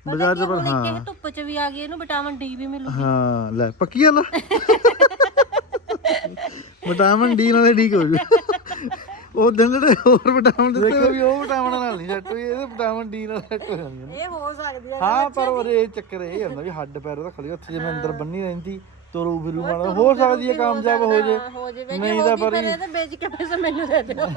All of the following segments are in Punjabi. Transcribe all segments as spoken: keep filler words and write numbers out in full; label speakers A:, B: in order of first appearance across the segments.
A: ਬਾਜ਼ਾਰ ਚ ਪਰ ਹਾਂ
B: ਧੁੱਪ ਚ ਵੀ ਆ ਗਈ ਇਹਨੂੰ ਵਿਟਾਮਿਨ ਡੀ ਵੀ ਮਿਲੂਗੀ।
A: ਹਾਂ ਲੈ ਪੱਕੀ ਗੱਲ ਵਿਟਾਮਿਨ ਡੀ ਨਾਲੇ ਠੀਕ ਹੋ ਜੂ ਉਹ ਦਿਨ ਜਿਹੜੇ ਹੋਰ ਵਿਟਾਮਿਨ ਦਿੱਤੇ ਵੀ ਉਹ ਵਿਟਾਮਿਨ ਨਾਲ ਨਹੀਂ ਸੈੱਟ ਹੋਈ ਇਹਦੇ ਵਿਟਾਮਿਨ ਡੀ ਨਾਲ ਸੈੱਟ ਹੋ ਜਾਂਦੀਆਂ ਨੇ।
B: ਇਹ ਹੋ ਸਕਦੀ ਆ
A: ਹਾਂ ਪਰ ਉਹਦੇ ਚੱਕਰ ਇਹ ਹੁੰਦਾ ਵੀ ਹੱਡ ਪੈਰ ਉਹਦਾ ਖੜੀ ਹੱਥ ਜਿਵੇਂ ਅੰਦਰ ਬੰਨੀ ਰਹਿੰਦੀ ਤੁਰੂ ਫਿਰੂ ਮਾੜਾ ਹੋ ਸਕਦੀ ਹੈ ਕਾਮਯਾਬ ਹੋ ਜੇ ਨਹੀਂ ਤਾਂ ਪਰ
B: ਇਹਦੇ ਵੇਚ ਕੇ ਪੈਸੇ ਮੈਨੂੰ ਦੇ ਦਿਓ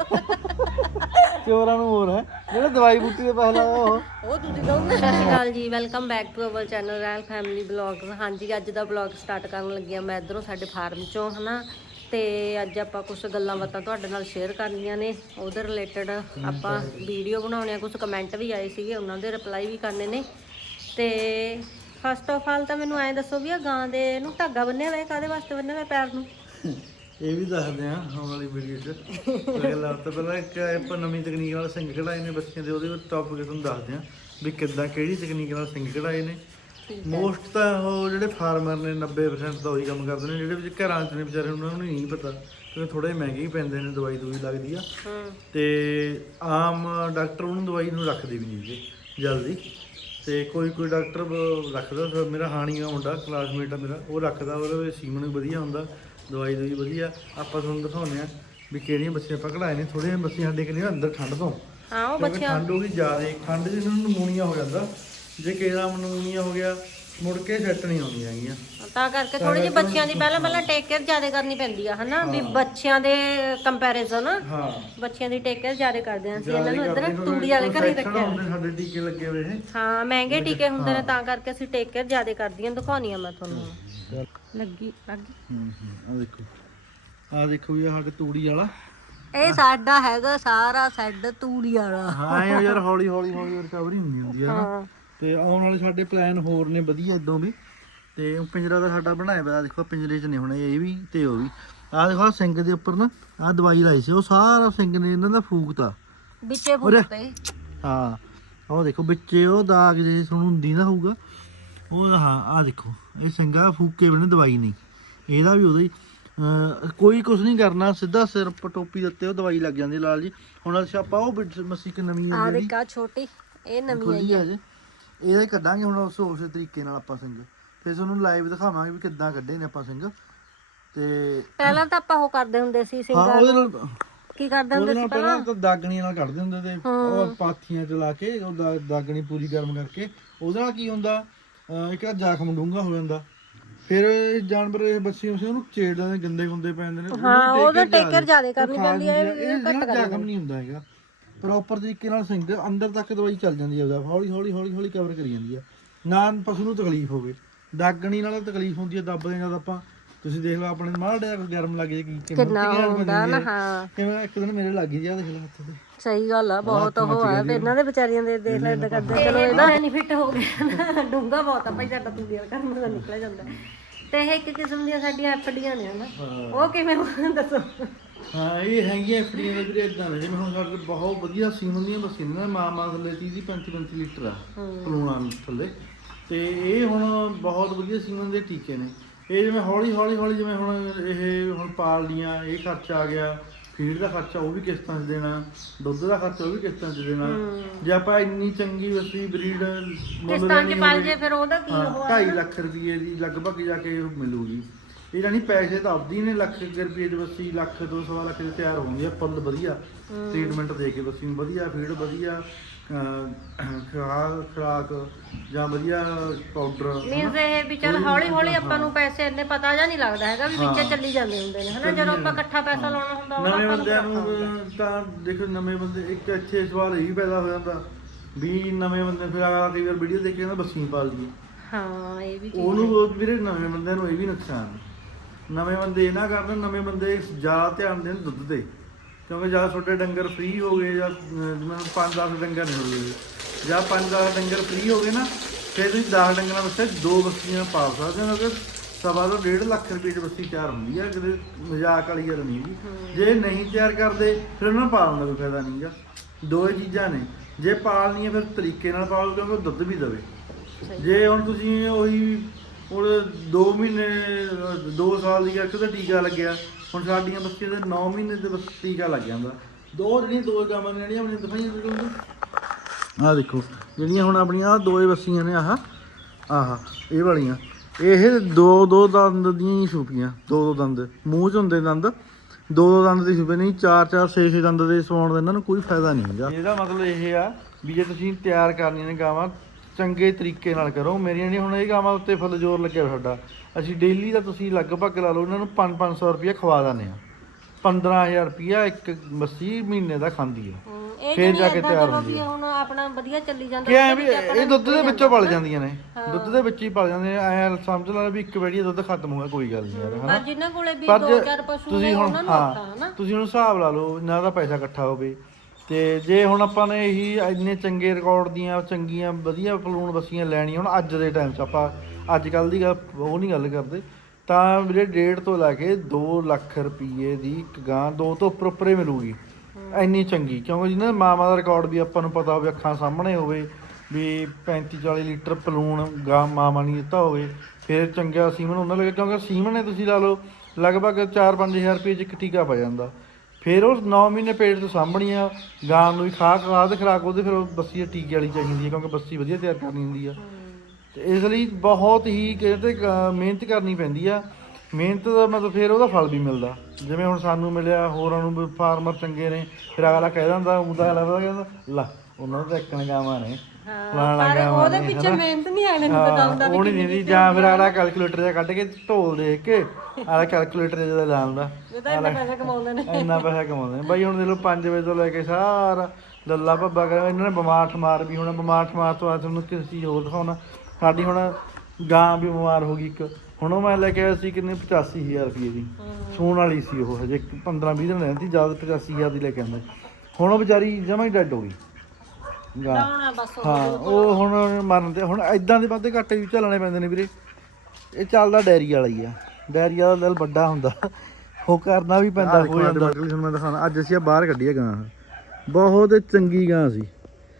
A: ਚੋਰਾਂ ਨੂੰ ਹੋਰ ਹੈ ਜਿਹੜੇ ਦਵਾਈ ਬੂਟੀ ਦੇ ਪੈਸੇ ਲਾਇਆ ਉਹ
B: ਉਹ ਤੁਸੀਂ ਦੋਗੇ। ਸਤਿ ਸ਼੍ਰੀ ਅਕਾਲ ਜੀ, welcome back to our channel real family blogs. ਹਾਂਜੀ ਅੱਜ ਦਾ ਬਲੌਗ ਸਟਾਰਟ ਕਰਨ ਲੱਗੀ ਆ ਮੈਂ ਇੱਧਰੋਂ ਸਾਡੇ ਫਾਰਮ ਚੋਂ ਹਨਾ, ਤੇ ਅੱਜ ਆਪਾਂ ਕੁਝ ਗੱਲਾਂ ਬਾਤਾਂ ਤੁਹਾਡੇ ਨਾਲ ਸ਼ੇਅਰ ਕਰਨੀਆਂ ਨੇ, ਉਹਦੇ ਰਿਲੇਟਡ ਆਪਾਂ ਵੀਡੀਓ ਬਣਾਉਣੇ ਆ। ਕੁਝ ਕਮੈਂਟ ਵੀ ਆਏ ਸੀਗੇ, ਉਹਨਾਂ ਦੇ ਰਿਪਲਾਈ ਵੀ ਕਰਨੇ ਨੇ। ਤੇ ਫਸਟ ਆਫ ਆਲ ਤਾਂ ਮੈਨੂੰ ਐਂ ਦੱਸੋ ਵੀ ਆ ਗਾਂ ਦੇ ਨੂੰ ਧਾਗਾ ਬੰਨਿਆ ਹੋਇਆ ਕਾਹਦੇ ਵਾਸਤੇ ਬੰਨਿਆ ਹੋਇਆ ਪੈਰ ਨੂੰ?
A: ਇਹ ਵੀ ਦੱਸਦੇ ਆ ਆਉਣ ਵਾਲੀ ਵੀਡੀਓ 'ਚ। ਗੱਲਾਂ ਤੋਂ ਪਹਿਲਾਂ ਇੱਕ ਆਪਾਂ ਨਵੀਂ ਤਕਨੀਕ ਨਾਲ ਸਿੰਘ ਕਢਾਏ ਨੇ ਬੱਚਿਆਂ ਦੇ, ਉਹਦੇ ਟੌਪਿਕ ਤੁਹਾਨੂੰ ਦੱਸਦੇ ਆ ਵੀ ਕਿੱਦਾਂ ਕਿਹੜੀ ਤਕਨੀਕ ਨਾਲ ਸਿੰਘ ਕਢਾਏ ਨੇ। ਮੋਸਟ ਤਾਂ ਉਹ ਜਿਹੜੇ ਫਾਰਮਰ ਨੇ ਨੱਬੇ ਪਰਸੈਂਟ ਤਾਂ ਉਹੀ ਕੰਮ ਕਰਦੇ ਨੇ, ਜਿਹੜੇ ਵਿੱਚ ਘਰਾਂ 'ਚ ਨੇ ਵਿਚਾਰੇ ਉਹਨਾਂ ਨੂੰ ਨਹੀਂ ਪਤਾ ਕਿਉਂਕਿ ਥੋੜੇ ਮਹਿੰਗੇ ਹੀ ਪੈਂਦੇ ਨੇ, ਦਵਾਈ ਦੂਈ ਲੱਗਦੀ ਆ ਤੇ ਆਮ ਡਾਕਟਰ ਉਹਨੂੰ ਦਵਾਈ ਨੂੰ ਰੱਖਦੇ ਵੀ ਨਹੀਂ ਜੀ ਜਲਦੀ। ਤੇ ਕੋਈ ਕੋਈ ਡਾਕਟਰ ਰੱਖਦਾ, ਮੇਰਾ ਹਾਣੀ ਆ ਮੁੰਡਾ ਕਲਾਸਮੇਟ ਆ ਮੇਰਾ, ਉਹ ਰੱਖਦਾ, ਉਹਦੇ ਸੀਮਨ ਵੀ ਵਧੀਆ ਹੁੰਦਾ, ਦਵਾਈ ਦੂਈ ਵਧੀਆ। ਆਪਾਂ ਤੁਹਾਨੂੰ ਦਿਖਾਉਂਦੇ ਆ ਵੀ ਕਿਹੜੀਆਂ ਬੱਚੀਆਂ ਆਪਾਂ ਕਢਾਏ ਨੇ। ਥੋੜ੍ਹੀਆਂ ਬੱਚੀਆਂ ਸਾਡੇ ਕਿਹੜੀਆਂ ਅੰਦਰ ਠੰਡ ਤੋਂ,
B: ਹਾਂ ਉਹ ਬੱਚਿਆਂ
A: ਠੰਡ ਹੋ ਗਈ ਜ਼ਿਆਦਾ, ਠੰਡ 'ਚ ਇਹਨਾਂ ਨੂੰ ਨਮੂਨੀਆ ਹੋ ਜਾਂਦਾ। ਜੇ ਕਿਹੜਾ ਨਮੂਨੀਆ ਹੋ ਗਿਆ ਮੁੜ ਕੇ ਸੈੱਟ ਨਹੀਂ ਆਉਂਦੀਆਂ ਹੈਗੀਆਂ,
B: ਤਾਂ ਕਰਕੇ ਥੋੜੀ ਜਿਹੀ ਬੱਚਿਆਂ ਦੀ ਪਹਿਲਾਂ ਪਹਿਲਾਂ ਟੇਕ ਕੇਅਰ ਜ਼ਿਆਦਾ ਕਰਨੀ ਪੈਂਦੀ ਆ ਹਨਾ, ਵੀ ਬੱਚਿਆਂ ਦੇ ਕੰਪੈਰੀਜ਼ਨ
A: ਹਾਂ
B: ਬੱਚਿਆਂ ਦੀ ਟੇਕ ਕੇਅਰ ਜ਼ਿਆਦਾ ਕਰਦੇ ਆ ਅਸੀਂ ਇਹਨਾਂ ਨੂੰ ਇੱਧਰ ਤੂੜੀ ਵਾਲੇ ਘਰੇ ਰੱਖਿਆ।
A: ਸਾਡੇ ਟੀਕੇ ਲੱਗੇ ਹੋਏ ਨੇ,
B: ਹਾਂ ਮਹਿੰਗੇ ਟੀਕੇ ਹੁੰਦੇ ਨੇ, ਤਾਂ ਕਰਕੇ ਅਸੀਂ ਟੇਕ ਕੇਅਰ ਜ਼ਿਆਦਾ ਕਰਦੀਆਂ। ਦਿਖਾਉਣੀ ਆ ਮੈਂ ਤੁਹਾਨੂੰ, ਲੱਗੀ ਲੱਗੀ
A: ਆ ਦੇਖੋ, ਆ ਦੇਖੋ ਵੀ ਸਾਡੇ ਤੂੜੀ ਵਾਲਾ,
B: ਇਹ ਸਾਡਾ ਹੈਗਾ ਸਾਰਾ ਸੈੱਡ ਤੂੜੀ ਵਾਲਾ।
A: ਹਾਂ ਇਹ ਯਾਰ ਹੌਲੀ ਹੌਲੀ ਹੌਲੀ ਰਿਕਵਰੀ ਹੁੰਦੀ ਹੁੰਦੀ ਹੈ ਨਾ। ਤੇ ਆਉਣ ਵਾਲੇ ਸਾਡੇ ਪਲਾਨ ਹੋਰ ਨੇ ਵਧੀਆ ਇਦੋਂ ਵੀ। ਤੇ ਪਿੰਜਰਾ ਦਾ ਸਾਡਾ ਬਣਾਇਆ ਪਿਆ, ਦੇਖੋ ਪਿੰਜਰੇ 'ਚ ਨਹੀਂ ਹੋਣਾ ਇਹ ਵੀ ਤੇ ਉਹ ਵੀ। ਆਹ ਦੇਖੋ ਸਿੰਘ ਦੇ ਉੱਪਰ ਨਾ ਆਹ ਦਵਾਈ ਲਾਈ ਸੀ, ਉਹ ਸਾਰਾ ਸਿੰਘ ਨੇ ਇਹਨਾਂ ਦਾ ਫੂਕਤਾ
B: ਵਿੱਚੇ ਫੂਕ ਪਏ।
A: ਹਾਂ ਉਹ ਦੇਖੋ ਵਿੱਚੇ ਉਹ ਦਾਗ ਜੇ ਤੁਹਾਨੂੰ ਹੁੰਦੀ ਨਾ ਹੋਊਗਾ ਉਹ। ਹਾਂ ਆਹ ਦੇਖੋ ਇਹ ਸਿੰਘਾ ਫੂਕੇ ਬਣੇ ਦਵਾਈ ਨਹੀਂ, ਇਹਦਾ ਵੀ ਉਹਦਾ ਹੀ। ਕੋਈ ਕੁਛ ਨਹੀਂ ਕਰਨਾ, ਸਿੱਧਾ ਸਿਰ ਟੋਪੀ ਦਿੱਤੇ ਉਹ ਦਵਾਈ ਲੱਗ ਜਾਂਦੀ ਲਾਲ ਜੀ। ਹੁਣ ਅਸੀਂ ਆਪਾਂ ਉਹ ਮੱਸੀ ਕਿ ਨਵੀਂ
B: ਆ ਦੇਖਾ ਛੋਟੀ ਇਹ ਨਵੀਂ ਆਈ ਹੈ,
A: ਇਹਦਾ ਹੀ ਕੱਢਾਂਗੇ ਹੁਣ ਉਸ ਉਸੇ ਤਰੀਕੇ ਨਾਲ ਆਪਾਂ ਸਿੰਘ। ਫਿਰ ਤੁਹਾਨੂੰ ਲਾਈਵ ਦਿਖਾਵਾਂਗੇ ਵੀ ਕਿੱਦਾਂ ਕੱਢੇ ਨੇ ਆਪਾਂ ਸਿੰਘ। ਤੇ
B: ਪਹਿਲਾਂ ਤਾਂ ਆਪਾਂ ਉਹ ਕਰਦੇ ਹੁੰਦੇ ਸੀ
A: ਹਾਂ ਉਹਦੇ ਨਾਲ
B: ਕੀ ਕਰਦੇ ਹੁੰਦੇ ਸੀ
A: ਪਹਿਲਾਂ ਤਾਂ ਦਾਗਣੀ ਨਾਲ ਕੱਢਦੇ ਹੁੰਦੇ ਤੇ ਉਹ ਪਾਥੀਆਂ ਚ ਲਾ ਕੇ ਉਹ ਦਾਗਣੀ ਪੂਰੀ ਗਰਮ ਕਰਕੇ। ਉਹਦੇ ਨਾਲ ਕੀ ਹੁੰਦਾ, ਇੱਕ ਤਾਂ ਜ਼ਖਮ ਡੂੰਘਾ ਹੋ ਜਾਂਦਾ, ਫਿਰ ਜਾਨਵਰ ਇਹ ਬੱਚੇ ਉਹਨੂੰ ਛੇੜਦੇ ਨੇ, ਗੰਦੇ ਗੁੰਦੇ ਪੈਂਦੇ ਨੇ।
B: ਹਾਂ ਉਹਦਾ ਟੇਕਰ ਜ਼ਿਆਦਾ ਕਰਨੀ ਪੈਂਦੀ ਹੈ,
A: ਇਹ ਜ਼ਖਮ ਨਹੀਂ ਹੁੰਦਾ ਹੈਗਾ। ਪ੍ਰੋਪਰ ਤਰੀਕੇ ਨਾਲ ਸਿੰਘ ਅੰਦਰ ਤੱਕ ਦਵਾਈ ਚੱਲ ਜਾਂਦੀ ਹੈ, ਉਹਦਾ ਹੌਲੀ ਹੌਲੀ ਹੌਲੀ ਹੌਲੀ ਕਵਰ ਕਰੀ ਜਾਂਦੀ ਹੈ, ਨਾ ਪਸ਼ੂ ਨੂੰ ਤਕਲੀਫ ਹੋਵੇ। ਦਾਗਣੀ ਨਾਲ ਤਕਲੀਫ ਹੁੰਦੀ ਹੈ, ਦੱਬਦੇ ਜਦ ਆਪਾਂ। ਤੁਸੀਂ ਦੇਖ ਲਓ ਆਪਣੇ ਮਾੜਾ ਜਿਹਾ ਗਰਮ ਲੱਗ ਜੇ ਕੀ
B: ਕਿੰਨਾ ਹੁੰਦਾ ਨਾ। ਹਾਂ
A: ਕਿਵੇਂ ਇੱਕ ਦਿਨ ਮੇਰੇ ਲੱਗ ਗਿਆ, ਦੇਖ ਲਓ ਹੱਥ ਤੇ।
B: ਸਹੀ ਗੱਲ ਆ, ਬਹੁਤ ਉਹ ਆ ਫਿਰ ਇਹਨਾਂ ਦੇ ਵਿਚਾਰੀਆਂ ਦੇ ਦੇਖ ਲੈ ਇਦਾਂ ਕਰਦੇ। ਚਲੋ ਇਹਦਾ ਬੈਨੀਫਿਟ ਹੋ ਗਿਆ, ਡੂੰਗਾ ਬਹੁਤ ਆ ਭਾਈ ਸਾਡਾ ਤੂੜੀ ਵਾਲਾ ਕਰਨ ਦਾ ਨਿਕਲ ਜਾਂਦਾ। ਤੇ ਇਹ ਇੱਕ ਕਿਸਮ ਦੀਆਂ ਸਾਡੀਆਂ ਐਫਡੀਆਂ ਨੇ ਹਨਾ, ਉਹ ਕਿਵੇਂ ਦੱਸੋ?
A: ਹਾਂ ਇਹ ਹੈਗੀਆਂ ਐਫਡੀਆਂ ਦੇ ਵੀਰੇ ਇਦਾਂ ਨੇ, ਜਿਵੇਂ ਹੁਣ ਸਾਡੇ ਬਹੁਤ ਵਧੀਆ ਸੀਮ ਹੁੰਦੀਆਂ ਮਸ਼ੀਨਾਂ, ਮਾਂ ਮਾਂ ਥੱਲੇ ਤੀਹ ਤੀਹ ਪੈਂਤੀ ਪੈਂਤੀ ਲੀਟਰ ਆ ਪਲੂਣਾ ਥੱਲੇ। ਤੇ ਇਹ ਹੁਣ ਬਹੁਤ ਵਧੀਆ ਸੀਮਨ ਦੇ ਟੀਕੇ ਨੇ। ਇਹ ਜਿਵੇਂ ਹੌਲੀ ਹੌਲੀ ਹੌਲੀ ਜਿਵੇਂ ਹੁਣ ਇਹ ਹੁਣ ਪਾਲ ਲੀਆਂ, ਇਹ ਖਰਚਾ ਆ ਗਿਆ, ਫੀਡ ਦਾ ਖਰਚਾ ਉਹ ਵੀ ਕਿਸ਼ਤਾਂ 'ਚ ਦੇਣਾ, ਦੁੱਧ ਦਾ ਖਰਚਾ ਉਹ ਵੀ ਕਿਸ਼ਤਾਂ 'ਚ ਦੇਣਾ। ਜੇ ਆਪਾਂ ਇੰਨੀ ਚੰਗੀ ਵਸੀ ਬਰੀਡ
B: ਕਿਸ਼ਤਾਂ 'ਚ ਪਾਲ ਜੇ ਫਿਰ ਉਹਦਾ ਕੀ ਹੋਊਗਾ?
A: ਢਾਈ ਲੱਖ ਰੁਪਏ ਦੀ ਲਗਭਗ ਜਾ ਕੇ ਮਿਲੂਗੀ। ਇਹ ਜਾਨੀ ਪੈਸੇ ਤਾਂ ਆਪਦੀ ਨੇ, ਲੱਖ ਰੁਪਏ ਦੀ ਬੱਸੀ ਲੱਖ ਦੋ ਸਵਾ ਲੱਖ ਦੀ ਤਿਆਰ ਹੋਣੀ ਆ, ਫੁੱਲ ਵਧੀਆ ਟ੍ਰੀਟਮੈਂਟ ਦੇ ਕੇ ਬੱਸੀ ਨੂੰ, ਵਧੀਆ ਫੀਡ, ਵਧੀਆ ਖੁਰਾਕ ਖੁਰਾਕ ਜਾਂ ਵਧੀਆ ਪਾਊਡਰ।
B: ਮੀਨਸ ਇਹ ਵੀ ਚੱਲ ਹੌਲੀ ਹੌਲੀ ਆਪਾਂ ਨੂੰ ਪੈਸੇ ਇੰਨੇ ਪਤਾ ਜਾਂ ਨਹੀਂ ਲੱਗਦਾ ਹੈਗਾ ਵੀ ਵਿੱਚੇ ਚੱਲੀ ਜਾਂਦੇ ਹੁੰਦੇ ਨੇ ਹਨਾ। ਜਦੋਂ ਆਪਾਂ ਇਕੱਠਾ ਪੈਸਾ ਲਾਉਣਾ ਹੁੰਦਾ
A: ਨਵੇਂ ਬੰਦਿਆਂ ਨੂੰ ਤਾਂ ਦੇਖੋ, ਨਵੇਂ ਬੰਦੇ ਇੱਕ ਇੱਥੇ ਸਵਾਲ ਇਹ ਵੀ ਪੈਦਾ ਹੋ ਜਾਂਦਾ ਵੀ ਨਵੇਂ ਬੰਦੇ ਫਿਰ ਆ ਕਈ ਵਾਰ ਵੀਡੀਓ ਦੇਖ ਕੇ ਕਹਿੰਦਾ ਬੱਸੀ ਪਾਲ ਲਈਏ।
B: ਹਾਂ ਇਹ ਵੀ
A: ਉਹਨੂੰ ਵੀਰੇ ਨਵੇਂ ਬੰਦਿਆਂ ਨੂੰ ਇਹ ਵੀ ਨੁਕਸਾਨ। ਨਵੇਂ ਬੰਦੇ ਇਹ ਨਾ ਕਰਨ, ਨਵੇਂ ਬੰਦੇ ਜ਼ਿਆਦਾ ਧਿਆਨ ਦੇਣ ਦੁੱਧ ਤੇ, ਕਿਉਂਕਿ ਜਾਂ ਤੁਹਾਡੇ ਡੰਗਰ ਫ੍ਰੀ ਹੋ ਗਏ ਜਾਂ ਜਿਵੇਂ ਪੰਜ ਦਸ ਡੰਗਰ ਨਹੀਂ ਹੋ ਗਏ, ਜਾਂ ਪੰਜ ਦਸ ਡੰਗਰ ਫ੍ਰੀ ਹੋ ਗਏ ਨਾ, ਫਿਰ ਤੁਸੀਂ ਦਸ ਡੰਗਰਾਂ ਵਿੱਚ ਦੋ ਬੱਸੀਆਂ ਪਾਲ ਸਕਦੇ ਹੋ। ਕਿਉਂਕਿ ਸਵਾ ਤੋਂ ਡੇਢ ਲੱਖ ਰੁਪਏ 'ਚ ਬੱਸੀ ਤਿਆਰ ਹੁੰਦੀ ਹੈ, ਕਿਤੇ ਮਜ਼ਾਕ ਵਾਲੀ ਗੱਲ ਨਹੀਂ ਜੀ। ਜੇ ਨਹੀਂ ਤਿਆਰ ਕਰਦੇ ਫਿਰ ਉਹਨਾਂ ਨੂੰ ਪਾਲਣ ਦਾ ਕੋਈ ਫਾਇਦਾ ਨਹੀਂ ਗਾ। ਦੋ ਹੀ ਚੀਜ਼ਾਂ ਨੇ, ਜੇ ਪਾਲਣੀ ਹੈ ਫਿਰ ਤਰੀਕੇ ਨਾਲ ਪਾਲੋ ਕਿਉਂਕਿ ਦੁੱਧ ਵੀ ਦੇਵੇ। ਜੇ ਹੁਣ ਤੁਸੀਂ ਉਹੀ ਹੁਣ ਦੋ ਮਹੀਨੇ ਦੋ ਸਾਲ ਦੀ ਇੱਕ ਦਾ ਟੀਕਾ ਲੱਗਿਆ, ਹੁਣ ਸਾਡੀਆਂ ਬੱਚੀਆਂ ਦੇ ਨੌ ਮਹੀਨੇ ਦੇ ਬਸ ਟੀਕਾ ਲੱਗ ਜਾਂਦਾ। ਦੋ ਜਿਹੜੀਆਂ ਦੋ ਗਾਵਾਂ ਨੇ ਜਿਹੜੀਆਂ ਆਪਣੀਆਂ ਦਿਖਾਈਆਂ। ਆਹ ਦੇਖੋ ਜਿਹੜੀਆਂ ਹੁਣ ਆਪਣੀਆਂ ਆਹ ਦੋਏ ਬੱਸੀਆਂ ਨੇ ਆਹ ਆਹ ਇਹ ਵਾਲੀਆਂ ਇਹ ਦੋ ਦੋ ਦੰਦ ਦੀਆਂ ਹੀ ਛੁਪੀਆਂ ਦੋ ਦੋ ਦੰਦ ਮੂੰਹ 'ਚ ਹੁੰਦੇ ਦੰਦ ਦੋ ਦੋ ਦੰਦ ਦੀ ਛੁਪੇ ਨਹੀਂ ਚਾਰ ਚਾਰ ਛੇ ਛੇ ਦੰਦ ਦੇ ਸਵਾਉਣ ਦਾ ਇਹਨਾਂ ਨੂੰ ਕੋਈ ਫਾਇਦਾ ਨਹੀਂ ਹੈਗਾ। ਇਹਦਾ ਮਤਲਬ ਇਹ ਆ ਵੀ ਜੇ ਤੁਸੀਂ ਤਿਆਰ ਕਰਨੀਆਂ ਨੇ ਗਾਵਾਂ ਚੰਗੇ ਤਰੀਕੇ ਨਾਲ ਕਰੋ। ਮੇਰੀਆਂ ਨਹੀਂ ਹੁਣ ਇਹ ਗਾਵਾਂ ਉੱਤੇ ਫੁੱਲ ਜ਼ੋਰ ਲੱਗਿਆ ਸਾਡਾ ਅਸੀਂ ਡੇਲੀ ਦਾ ਤੁਸੀਂ ਲਗਭਗ ਲਾ ਲਓ ਇਹਨਾਂ ਨੂੰ ਪੰਜ ਪੰਜ ਸੌ ਰੁਪਇਆ ਖਵਾ ਦਿੰਦੇ ਆ ਪੰਦਰਾਂ ਹਜ਼ਾਰ ਰੁਪਇਆ ਇੱਕ ਬੱਸੀ ਮਹੀਨੇ ਦਾ ਖਾਂਦੀ ਆ ਫੇਰ ਜਾ ਕੇ ਤਿਆਰ ਹੁੰਦੀ ਆ।
B: ਹੁਣ ਆਪਣਾ ਵਧੀਆ ਚੱਲੀ ਜਾਂਦਾ
A: ਕਿ ਐ ਵੀ ਇਹ ਦੁੱਧ ਦੇ ਵਿੱਚੋਂ ਪਲ ਜਾਂਦੀਆਂ ਨੇ ਦੁੱਧ ਦੇ ਵਿੱਚ ਹੀ ਪਲ ਜਾਂਦੇ ਨੇ ਐ ਸਮਝ ਲਾ ਵੀ ਇੱਕ ਵਾਰੀ ਦੁੱਧ ਖਤਮ ਹੋਇਆ ਕੋਈ ਗੱਲ ਨਹੀਂ ਯਾਰ ਹਨਾ
B: ਜਿਨ੍ਹਾਂ ਕੋਲੇ ਵੀ ਦੋ ਚਾਰ ਪਸ਼ੂ ਨੇ ਉਹਨਾਂ ਨੂੰ ਔਖਾ ਹਨਾ ਤੁਸੀਂ ਹੁਣ ਹਿਸਾਬ ਲਾ ਲਓ ਇਹਨਾਂ ਦਾ ਪੈਸਾ ਇਕੱਠਾ ਹੋਵੇ ਤੇ ਜੇ ਹੁਣ ਆਪਾਂ ਨੇ ਇਹੀ ਇੰਨੇ ਚੰਗੇ ਰਿਕਾਰਡ ਦੀਆਂ ਚੰਗੀਆਂ ਵਧੀਆ ਪਲੂਣ ਬੱਸੀਆਂ ਲੈਣੀਆਂ ਹੁਣ ਅੱਜ ਦੇ ਟਾਈਮ 'ਚ ਆਪਾਂ ਅੱਜ ਕੱਲ੍ਹ ਦੀ ਗੱਲ ਉਹ ਨਹੀਂ ਗੱਲ ਕਰਦੇ ਤਾਂ ਵੀਰੇ ਡੇਢ ਤੋਂ ਲੈ ਕੇ ਦੋ ਲੱਖ ਰੁਪਈਏ ਦੀ ਇੱਕ ਗਾਂ ਦੋ ਤੋਂ ਉੱਪਰ ਉੱਪਰੇ ਮਿਲੂਗੀ ਇੰਨੀ ਚੰਗੀ ਕਿਉਂਕਿ ਜਿਹਨਾਂ ਮਾਵਾਂ ਦਾ ਰਿਕਾਰਡ ਵੀ ਆਪਾਂ ਨੂੰ ਪਤਾ ਹੋਵੇ ਅੱਖਾਂ ਸਾਹਮਣੇ ਹੋਵੇ ਵੀ ਪੈਂਤੀ ਚਾਲੀ ਲੀਟਰ ਪਲੂਣ ਗਾਂ ਮਾਵਾਂ ਨੇ ਦਿੱਤਾ ਹੋਵੇ ਫਿਰ ਚੰਗਾ ਸੀਮਨ ਉਹਨਾਂ ਲੱਗੇ ਕਿਉਂਕਿ ਸੀਮਨ ਨੇ ਤੁਸੀਂ ਲਾ ਲਓ ਲਗਭਗ ਚਾਰ ਪੰਜ ਹਜ਼ਾਰ ਰੁਪਏ 'ਚ ਇੱਕ ਟੀਕਾ ਪੈ ਜਾਂਦਾ ਫਿਰ ਉਹ ਨੌ ਮਹੀਨੇ ਪੇਟ ਤੋਂ ਸਾਂਭਣੀ ਆ ਗਾਂ ਨੂੰ ਵੀ ਖਾ ਖਾਦ ਖੁਰਾਕ ਉਹਦੇ ਫਿਰ ਬੱਸੀ ਟੀਕੇ ਵਾਲੀ ਚਾਹੀਦੀ ਹੈ ਕਿਉਂਕਿ ਬੱਸੀ ਵਧੀਆ ਤਿਆਰ ਕਰਨੀ ਹੁੰਦੀ ਆ ਤੇ ਇਸ ਲਈ ਬਹੁਤ ਹੀ ਕਹਿੰਦੇ ਮਿਹਨਤ ਕਰਨੀ ਪੈਂਦੀ ਆ ਮਿਹਨਤ ਦਾ ਮਤਲਬ ਫਿਰ ਉਹਦਾ ਫਲ ਵੀ ਮਿਲਦਾ ਜਿਵੇਂ ਹੁਣ ਸਾਨੂੰ ਮਿਲਿਆ ਹੋਰਾਂ ਨੂੰ ਫਾਰਮਰ ਚੰਗੇ ਨੇ ਫਿਰ ਅਗਲਾ ਕਹਿ ਦਿੰਦਾ ਉਹਦਾ ਲੱਗਦਾ ਕਹਿੰਦਾ ਲਾ ਉਹਨਾਂ ਨੂੰ ਤਾਂ ਇੱਕਣ ਗਾਵਾਂ ਨੇ ਫਲਾਣਾ ਗਾਵਾਂ ਨੇ ਪਿੱਛੇ ਮਿਹਨਤ ਨਹੀਂ ਆਣੇ ਨੂੰ ਬਤਾਉਂਦਾ
A: ਉਹ ਨਹੀਂ ਦਿੰਦੀ ਜਾਂ ਫਿਰ ਅਗਲਾ ਕੈਲਕੂਲੇਟਰ ਜਿਹਾ ਕੱਢ ਕੇ ਢੋਲ ਦੇਖ ਕੇ ਅਗਲਾ ਕੈਲਕੂਲੇਟਰ ਜਿਹਾ ਲਾਉਂਦਾ
B: ਇੰਨਾ ਪੈਸਾ ਕਮਾਉਂਦੇ ਨੇ
A: ਇੰਨਾ ਪੈਸਾ ਕਮਾਉਂਦੇ ਨੇ ਬਾਈ ਹੁਣ ਦੇਖ ਲਓ ਪੰਜ ਵਜੇ ਤੋਂ ਲੈ ਕੇ ਸਾਰਾ ਲੱਲਾ ਭੱਬਾ ਕਰ ਇਹਨਾਂ ਨੇ ਬਿਮਾਰ ਠਮਾਰ ਵੀ ਹੋਣਾ ਬਿਮਾਰ ਠਮਾਰ ਤੋਂ ਆ ਤੁਹਾਨੂੰ ਕਿਸੇ ਚੀਜ਼ ਹੋਰ ਦਿਖਾਉਣਾ ਸਾਡੀ ਹੁਣ ਗਾਂ ਵੀ ਬਿਮਾਰ ਹੋ ਗਈ ਇੱਕ ਹੁਣ ਉਹ ਮੈਂ ਲੈ ਕੇ ਆਇਆ ਸੀ ਕਿੰਨੇ ਪਚਾਸੀ ਹਜ਼ਾਰ ਰੁਪਏ ਦੀ ਸੂਣ ਵਾਲੀ ਸੀ ਉਹ ਹਜੇ ਪੰਦਰਾਂ ਵੀਹ ਦਿਨ ਰਹਿੰਦੀ ਜ਼ਿਆਦਾ ਪਚਾਸੀ ਹਜ਼ਾਰ ਦੀ ਲੈ ਕੇ ਆਉਂਦੇ ਹੁਣ ਉਹ ਵਿਚਾਰੀ ਜਮਾਂ ਹੀ ਡੈਡ ਹੋ ਗਈ ਗਾਂ ਹਾਂ ਉਹ ਹੁਣ ਮਰਨ ਤੇ ਹੁਣ ਇਦਾਂ ਦੇ ਵਾਧੇ ਘਾਟੇ ਵੀ ਝੱਲਣੇ ਪੈਂਦੇ ਨੇ ਵੀਰੇ ਇਹ ਚੱਲਦਾ ਡੈਰੀ ਵਾਲਾ ਹੀ ਆ ਡੈਰੀ ਵਾਲਾ ਦਿਲ ਵੱਡਾ ਹੁੰਦਾ ਉਹ ਕਰਨਾ ਵੀ ਪੈਂਦਾ ਹੋ ਜਾਂਦਾ ਹੁਣ ਮੈਂ ਦਿਖਾਉਣਾ ਅੱਜ ਅਸੀਂ ਆ ਬਾਹਰ ਕੱਢੀ ਆ ਗਾਂ ਬਹੁਤ ਚੰਗੀ ਗਾਂ ਸੀ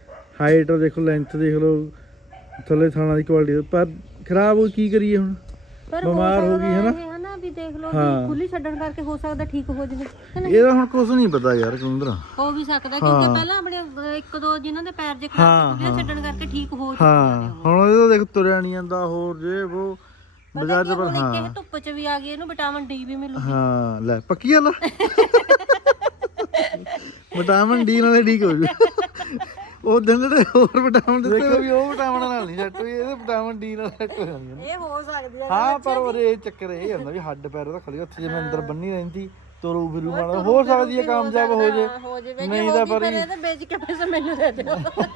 A: ਹਾਈਟ ਦੇਖੋ ਲੈਂਥ ਦੇਖ ਲਓ ਥੱਲੇ ਥਾਣਾ ਦੀ ਕੁਆਲਿਟੀ ਪਰ ਖਰਾਬ ਹੋ ਕੀ ਕਰੀਏ ਹੁਣ ਬਿਮਾਰ ਹੋ ਗਈ ਹੈ ਨਾ
B: ਵੀ ਦੇਖ ਲਓ ਵੀ ਖੁੱਲੀ ਛੱਡਣ ਕਰਕੇ ਹੋ ਸਕਦਾ ਠੀਕ ਹੋ ਜਾਵੇ
A: ਇਹਦਾ ਹੁਣ ਕੁਝ ਨਹੀਂ ਪਤਾ ਯਾਰ ਕੁੰਦਰਾ
B: ਹੋ ਵੀ ਸਕਦਾ ਕਿਉਂਕਿ ਪਹਿਲਾਂ ਆਪਣੇ ਇੱਕ ਦੋ ਜਿਨ੍ਹਾਂ ਦੇ ਪੈਰ ਜੇ ਖਰਾਬ ਖੁੱਲੀ ਛੱਡਣ ਕਰਕੇ ਠੀਕ ਹੋ ਜਾਂਦੇ
A: ਹਾਂ ਹੁਣ ਇਹਦਾ ਦੇਖ ਤੁਰਿਆ ਨਹੀਂ ਜਾਂਦਾ ਹੋਰ ਜੇ ਉਹ ਬਾਜ਼ਾਰ ਚ ਪਰ ਹਾਂ
B: ਇਹ ਧੁੱਪ ਚ ਵੀ ਆ ਗਈ ਇਹਨੂੰ ਵਿਟਾਮਿਨ ਡੀ ਵੀ ਮਿਲੂਗੀ
A: ਹਾਂ ਲੈ ਪੱਕੀ ਗੱਲ ਵਿਟਾਮਿਨ ਡੀ ਨਾਲ ਠੀਕ ਹੋ ਜੂ ਉਹ ਦਿਨ ਦੇ ਹੋਰ ਵਿਟਾਮਿਨ ਦੇ ਦੇਖੋ ਵੀ ਉਹ ਵਿਟਾਮਿਨ ਨਾਲ ਨਹੀਂ ਸੈੱਟ ਹੋਈ ਇਹਦੇ ਵਿਟਾਮਿਨ ਡੀ ਨਾਲ ਸੈੱਟ ਹੋ ਜਾਂਦੀਆਂ ਨੇ
B: ਇਹ ਹੋ ਸਕਦੀ ਆ
A: ਹਾਂ ਪਰ ਉਹ ਇਹ ਚੱਕਰ ਇਹ ਹੁੰਦਾ ਵੀ ਹੱਡ ਪੈਰ ਉਹਦਾ ਖਲੀ ਉੱਥੇ ਜਿਵੇਂ ਅੰਦਰ ਬੰਨੀ ਰਹਿੰਦੀ ਤੁਰੂ ਫਿਰੂ ਮਾੜਾ ਹੋ ਸਕਦੀ ਹੈ ਕਾਮਯਾਬ ਹੋ ਜੇ ਨਹੀਂ ਤਾਂ ਪਰ
B: ਇਹਦੇ ਵੇਚ ਕੇ ਪੈਸੇ ਮੈਨੂੰ ਦੇ ਦਿਓ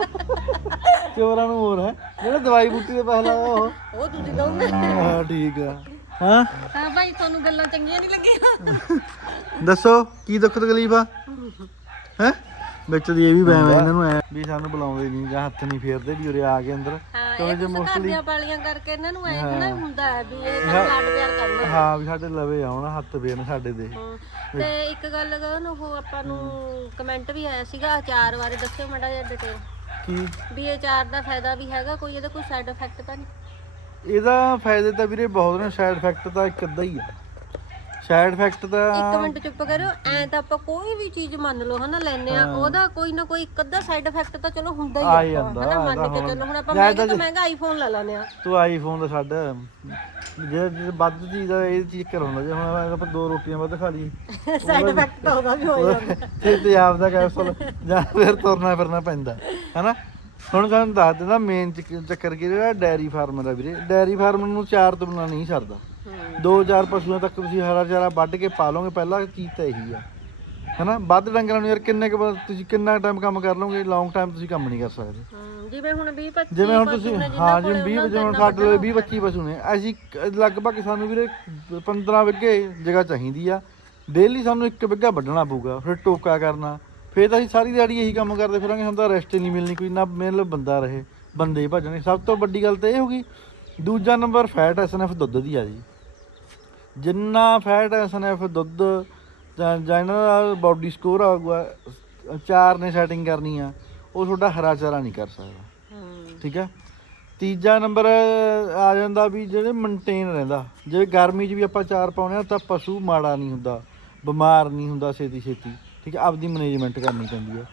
A: ਚੋਰਾਂ ਨੂੰ ਹੋਰ ਹੈ ਜਿਹੜਾ ਦਵਾਈ ਬੂਟੀ ਦੇ ਪੈਸੇ ਲਾਇਆ ਉਹ
B: ਉਹ ਤੁਸੀਂ ਦੋਗੇ
A: ਹਾਂ ਠੀਕ ਆ ਹਾਂ
B: ਹਾਂ ਭਾਈ ਤੁਹਾਨੂੰ ਗੱਲਾਂ ਚੰਗੀਆਂ ਨਹੀਂ ਲੱਗੀਆਂ
A: ਦੱਸੋ ਕੀ ਦੁੱਖ ਤਕਲੀਫ ਆ ਹੈ ਵਿੱਚ ਦੀ ਇਹ ਵੀ ਬੈਮ ਇਹਨਾਂ ਨੂੰ ਐ ਵੀ ਸਾਨੂੰ ਬੁਲਾਉਂਦੇ ਨਹੀਂ ਜਾਂ ਹੱਥ ਨਹੀਂ ਫੇਰਦੇ ਵੀ ਉਰੇ ਆ ਕੇ ਅੰਦਰ
B: ਕਿਉਂਕਿ ਜੇ ਮੋਸਟਲੀ ਪਾਲੀਆਂ ਕਰਕੇ ਇਹਨਾਂ ਨੂੰ ਐ ਨਾ ਹੁੰਦਾ ਹੈ ਵੀ ਇਹ ਲਾਡ ਪਿਆਰ ਕਰਦੇ
A: ਹਾਂ ਵੀ ਸਾਡੇ ਲਵੇ ਆਉਣਾ ਹੱਥ ਫੇਰਨ ਸਾਡੇ ਦੇ
B: ਤੇ ਇੱਕ ਗੱਲ ਕਹਨ ਉਹ ਆਪਾਂ ਨੂੰ ਕਮੈਂਟ ਵੀ ਆਇਆ ਸੀਗਾ ਅਚਾਰ ਬਾਰੇ ਦੱਸਿਓ ਮਾੜਾ ਜਿਹਾ ਡਿਟੇਲ ਕੀ ਵੀ ਇਹ ਅਚਾਰ ਦਾ ਫਾਇਦਾ ਵੀ ਹੈਗਾ ਕੋਈ ਇਹਦਾ ਕੋਈ ਸਾਈਡ ਇਫੈਕਟ ਤਾਂ ਨਹੀਂ
A: ਇਹਦਾ ਫਾਇਦੇ ਤਾਂ ਵੀਰੇ ਬਹੁਤ ਨੇ ਸਾਈਡ ਇਫੈਕਟ ਤਾਂ ਇੱਕ ਅੱਧਾ ਹੀ ਆ ਸਾਈਡ ਇਫੈਕਟ ਤਾਂ
B: ਇੱਕ ਮਿੰਟ ਚੁੱਪ ਕਰਿਓ ਐ ਤਾਂ ਆਪਾਂ ਕੋਈ ਵੀ ਚੀਜ਼ ਮੰਨ ਲਓ ਹਨਾ ਲੈਨੇ ਆ ਉਹਦਾ ਕੋਈ ਨਾ ਕੋਈ ਇੱਕ ਅੱਧਾ ਸਾਈਡ ਇਫੈਕਟ ਤਾਂ ਚਲੋ ਹੁੰਦਾ ਹੀ ਆ ਹਨਾ ਮੰਨ ਕੇ ਚੱਲੋ ਹੁਣ ਆਪਾਂ ਮਹਿੰਗਾ ਤੋਂ ਮਹਿੰਗਾ ਆਈਫੋਨ ਲੈ ਲੈਨੇ ਆ
A: ਤੂੰ ਆਈਫੋਨ ਦਾ ਛੱਡ ਜੇ ਵੱਧ ਚੀਜ਼ ਦਾ ਇਹ ਚੀਜ਼ ਕਰਾਉਂਦਾ ਜੇ ਹੁਣ ਆਪਾਂ ਦੋ ਰੋਟੀਆਂ ਵੱਧ ਖਾ ਲਈ
B: ਸਾਈਡ ਇਫੈਕਟ ਤਾਂ ਉਹਦਾ ਵੀ ਹੋ ਜਾਂਦਾ
A: ਤੇ ਤੇਜ਼ਾਬ ਦਾ ਕੈਪਸੂਲ ਜਾਂ ਫਿਰ ਤੁਰਨਾ ਫਿਰਨਾ ਪੈਂਦਾ ਹਨਾ ਹੁਣ ਤੁਹਾਨੂੰ ਦੱਸ ਦਿੰਦਾ ਮੇਨ ਚੱਕਰ ਕੀ ਜਿਹੜਾ ਡੈਰੀ ਫਾਰਮ ਦਾ ਵੀਰੇ ਡੈਰੀ ਫਾਰਮ ਨੂੰ ਚਾਰ ਤੋਂ ਬਿਨਾਂ ਨਹੀਂ ਸਰਦਾ ਦੋ ਚਾਰ ਪਸ਼ੂਆਂ ਤੱਕ ਤੁਸੀਂ ਹਰਾ ਚਾਰਾ ਵੱਢ ਕੇ ਪਾ ਲਓਗੇ ਪਹਿਲਾਂ ਚੀਜ਼ ਤਾਂ ਇਹੀ ਆ ਹਨਾ ਵੱਧ ਡੰਗਰਾਂ ਨੂੰ ਯਾਰ ਕਿੰਨੇ ਕੁ ਤੁਸੀਂ ਕਿੰਨਾ ਟਾਈਮ ਕੰਮ ਕਰ ਲਓਗੇ ਲੌਂਗ ਟਾਈਮ ਤੁਸੀਂ ਕੰਮ ਨਹੀਂ ਕਰ ਸਕਦੇ
B: ਜਿਵੇਂ ਹੁਣ ਵੀਹ ਪੱਚੀ
A: ਜਿਵੇਂ ਹੁਣ ਤੁਸੀਂ ਹਾਂ ਜਿਵੇਂ ਵੀਹ ਜਿਵੇਂ ਹੁਣ ਸਾਡੇ ਲਈ ਵੀਹ ਪੱਚੀ ਪਸ਼ੂ ਨੇ ਅਸੀਂ ਲਗਭਗ ਸਾਨੂੰ ਵੀਰੇ ਪੰਦਰਾਂ ਵਿੱਗੇ ਜਗ੍ਹਾ ਚਾਹੀਦੀ ਆ ਡੇਲੀ ਸਾਨੂੰ ਇੱਕ ਵਿੱਗਾ ਵੱਢਣਾ ਪਊਗਾ ਫਿਰ ਟੋਕਾ ਕਰਨਾ ਫਿਰ ਤਾਂ ਅਸੀਂ ਸਾਰੀ ਦਿਹਾੜੀ ਇਹੀ ਕੰਮ ਕਰਦੇ ਫਿਰਾਂਗੇ ਸਾਨੂੰ ਤਾਂ ਰੈਸਟ ਹੀ ਨਹੀਂ ਮਿਲਣੀ ਕੋਈ ਨਾ ਮਤਲਬ ਬੰਦਾ ਰਹੇ ਬੰਦੇ ਭੱਜਣੇ ਸਭ ਤੋਂ ਵੱਡੀ ਗੱਲ ਤਾਂ ਇਹ ਹੋ ਗਈ ਦੂਜਾ number fat S N F ਦੁੱਧ ਦੀ ਆ ਜੀ ਜਿੰਨਾ ਫੈਟ ਐਸ ਐਨ ਐਫ ਦੁੱਧ ਜਾਂ ਇਹਨਾਂ ਦਾ ਬਾਡੀ ਸਕੋਰ ਆਊਗਾ ਚਾਰ ਨੇ ਸੈਟਿੰਗ ਕਰਨੀ ਆ ਉਹ ਤੁਹਾਡਾ ਹਰਾ ਚਾਰਾ ਨਹੀਂ ਕਰ ਸਕਦਾ ਠੀਕ ਹੈ ਤੀਜਾ ਨੰਬਰ ਆ ਜਾਂਦਾ ਵੀ ਜਿਹੜੇ ਮੇਨਟੇਨ ਰਹਿੰਦਾ ਜੇ ਗਰਮੀ 'ਚ ਵੀ ਆਪਾਂ ਚਾਰ ਪਾਉਂਦੇ ਹਾਂ ਤਾਂ ਪਸ਼ੂ ਮਾੜਾ ਨਹੀਂ ਹੁੰਦਾ ਬਿਮਾਰ ਨਹੀਂ ਹੁੰਦਾ ਛੇਤੀ ਛੇਤੀ ਠੀਕ ਹੈ ਆਪਦੀ ਮੈਨੇਜਮੈਂਟ ਕਰਨੀ ਪੈਂਦੀ ਹੈ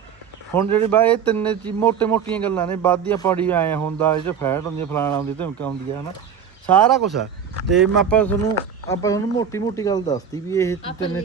A: ਹੁਣ ਜਿਹੜੀ ਬਾ ਇਹ ਤਿੰਨੇ ਚੀ ਮੋਟੇ ਮੋਟੀਆਂ ਗੱਲਾਂ ਨੇ, ਵੱਧਦੀਆਂ ਪਾੜੀ ਐ ਹੁੰਦਾ, ਇਹ ਚ ਫੈਟ ਹੁੰਦੀ, ਫਲਾਣਾ ਹੁੰਦੀ, ਧਮਕਾ ਹੁੰਦੀ ਹੈ ਹਨਾ, ਸਾਰਾ ਕੁਛ ਆ। ਤੇ ਮੈਂ ਆਪਾਂ ਤੁਹਾਨੂੰ ਆਪਾਂ ਤੁਹਾਨੂੰ ਮੋਟੀ ਮੋਟੀ ਗੱਲ ਦੱਸਤੀ ਵੀ ਇਹ ਤਿੰਨੇ